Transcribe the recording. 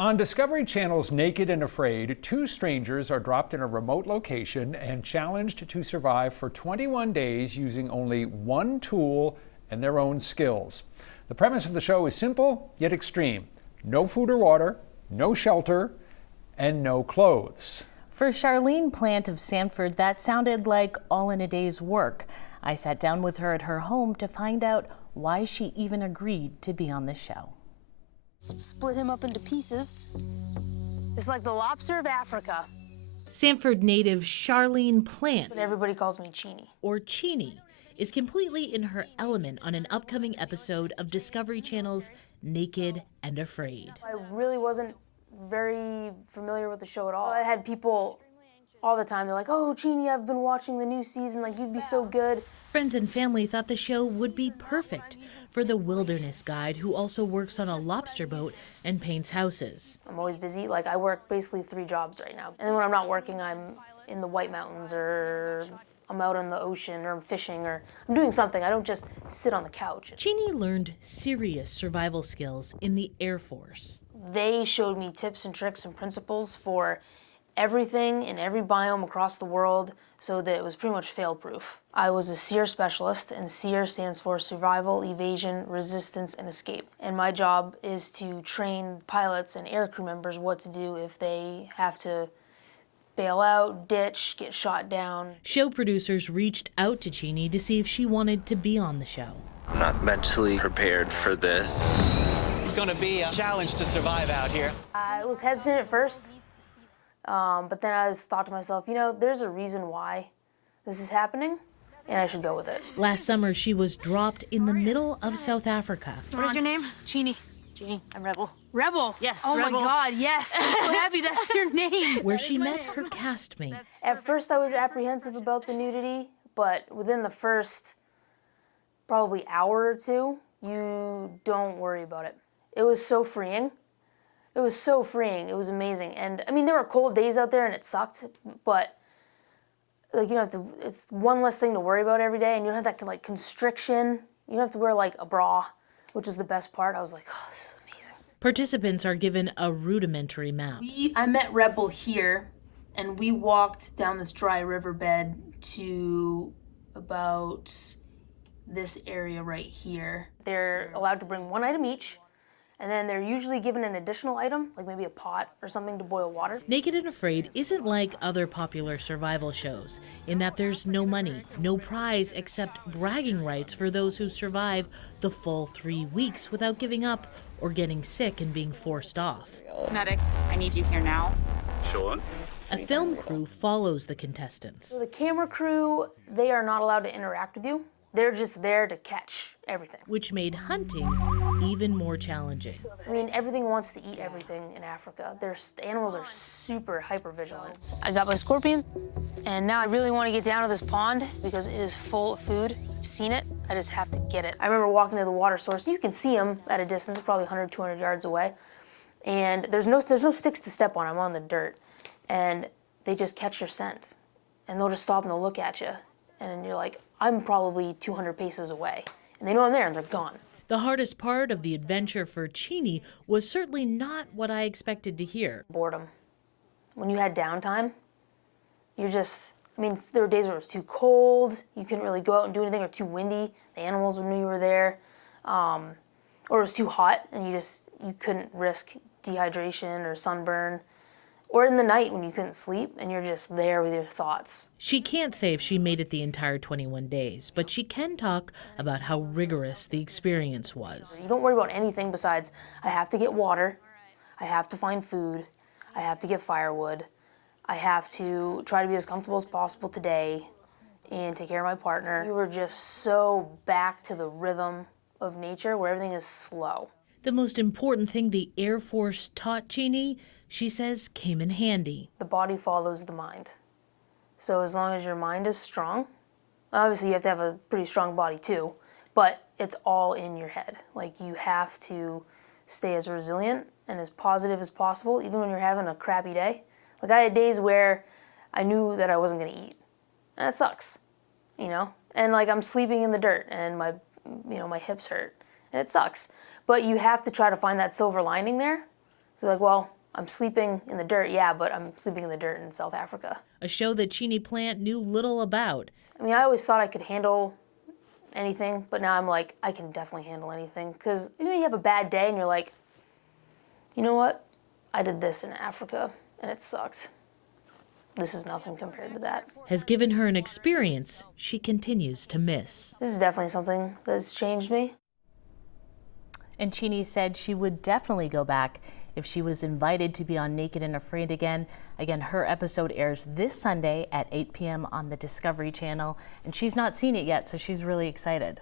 On Discovery Channel's Naked and Afraid, two strangers are dropped in a remote location and challenged to survive for 21 days using only one tool and their own skills. The premise of the show is simple yet extreme. No food or water, no shelter, and no clothes. For Charlene Plante of Sanford, that sounded like all in a day's work. I sat down with her at her home to find out why she even agreed to be on the show. Split him up into pieces. It's like the lobster of Africa. Sanford native Charlene Plante, But everybody calls me Cheeny. or Cheeny, is completely in her element on an upcoming episode of Discovery Channel's Naked and Afraid. I really wasn't very familiar with the show at all. I had people all the time, they're like, oh, Cheeny, I've been watching the new season, like, you'd be so good. Friends and family thought the show would be perfect for the wilderness guide who also works on a lobster boat and paints houses. I'm always busy, like, I work basically 3 jobs right now. And then when I'm not working, I'm in the White Mountains, or I'm out in the ocean, or I'm fishing, or I'm doing something. I don't just sit on the couch. Cheeny learned serious survival skills in the Air Force. They showed me tips and tricks and principles for everything in every biome across the world, so that it was pretty much fail-proof. I was a SEER specialist, and SEER stands for Survival, Evasion, Resistance, and Escape. And my job is to train pilots and aircrew members what to do if they have to bail out, ditch, get shot down. Show producers reached out to Cheeny to see if she wanted to be on the show. I'm not mentally prepared for this. It's going to be a challenge to survive out here. I was hesitant at first. But then I thought to myself, you know, there's a reason why this is happening, and I should go with it. Last summer, she was dropped in the middle of South Africa. What is your name? Cheeny. Cheeny. I'm Rebel. Rebel? Yes, Oh Rebel. my God, yes. I'm so happy that's your name. Where she met her castmate. At first I was apprehensive about the nudity, but within the first probably hour or two, you don't worry about it. It was so freeing. It was so freeing. It was amazing. And I mean, there were cold days out there and it sucked, but like, you don't have to, it's one less thing to worry about every day, and you don't have that like constriction. You don't have to wear like a bra, which was the best part. I was like, oh, this is amazing. Participants are given a rudimentary map. I met Rebel here, and we walked down this dry riverbed to about this area right here. They're allowed to bring 1 item each, and then they're usually given an additional item, like maybe a pot or something to boil water. Naked and Afraid isn't like other popular survival shows in that there's no money, no prize except bragging rights for those who survive the full 3 weeks without giving up or getting sick and being forced off. Medic, I need you here now. Sean? A film crew follows the contestants. So the camera crew, they are not allowed to interact with you. They're just there to catch everything. Which made hunting even more challenging. I mean, everything wants to eat everything in Africa. The animals are super hyper-vigilant. I got my scorpion, and now I really want to get down to this pond because it is full of food. I've seen it, I just have to get it. I remember walking to the water source. You can see them at a distance, probably 100, 200 yards away. And there's no sticks to step on. I'm on the dirt. And they just catch your scent. And they'll just stop and they'll look at you. And you're like, I'm probably 200 paces away. And they know I'm there and they're gone. The hardest part of the adventure for Cheeny was certainly not what I expected to hear. Boredom. When you had downtime, you're just, I mean, there were days where it was too cold, you couldn't really go out and do anything, or too windy, the animals knew you were there, or it was too hot and you couldn't risk dehydration or sunburn. Or in the night when you couldn't sleep and you're just there with your thoughts. She can't say if she made it the entire 21 days, but she can talk about how rigorous the experience was. You don't worry about anything besides, I have to get water, I have to find food, I have to get firewood, I have to try to be as comfortable as possible today and take care of my partner. You were just so back to the rhythm of nature where everything is slow. The most important thing the Air Force taught Cheeny, she says, came in handy. The body follows the mind. So as long as your mind is strong, obviously you have to have a pretty strong body too, but it's all in your head. Like, you have to stay as resilient and as positive as possible, even when you're having a crappy day. Like, I had days where I knew that I wasn't gonna eat. And that sucks, you know? And like, I'm sleeping in the dirt and my hips hurt, and it sucks. But you have to try to find that silver lining there. So like, well, I'm sleeping in the dirt, yeah, but I'm sleeping in the dirt in South Africa. A show that Cheeny Plante knew little about. I mean, I always thought I could handle anything, but now I'm like, I can definitely handle anything. Because you have a bad day and you're like, you know what? I did this in Africa and it sucked. This is nothing compared to that. Has given her an experience she continues to miss. This is definitely something that's changed me. And Cheeny said she would definitely go back if she was invited to be on Naked and Afraid again. Again, her episode airs this Sunday at 8 p.m. on the Discovery Channel, and she's not seen it yet, so she's really excited.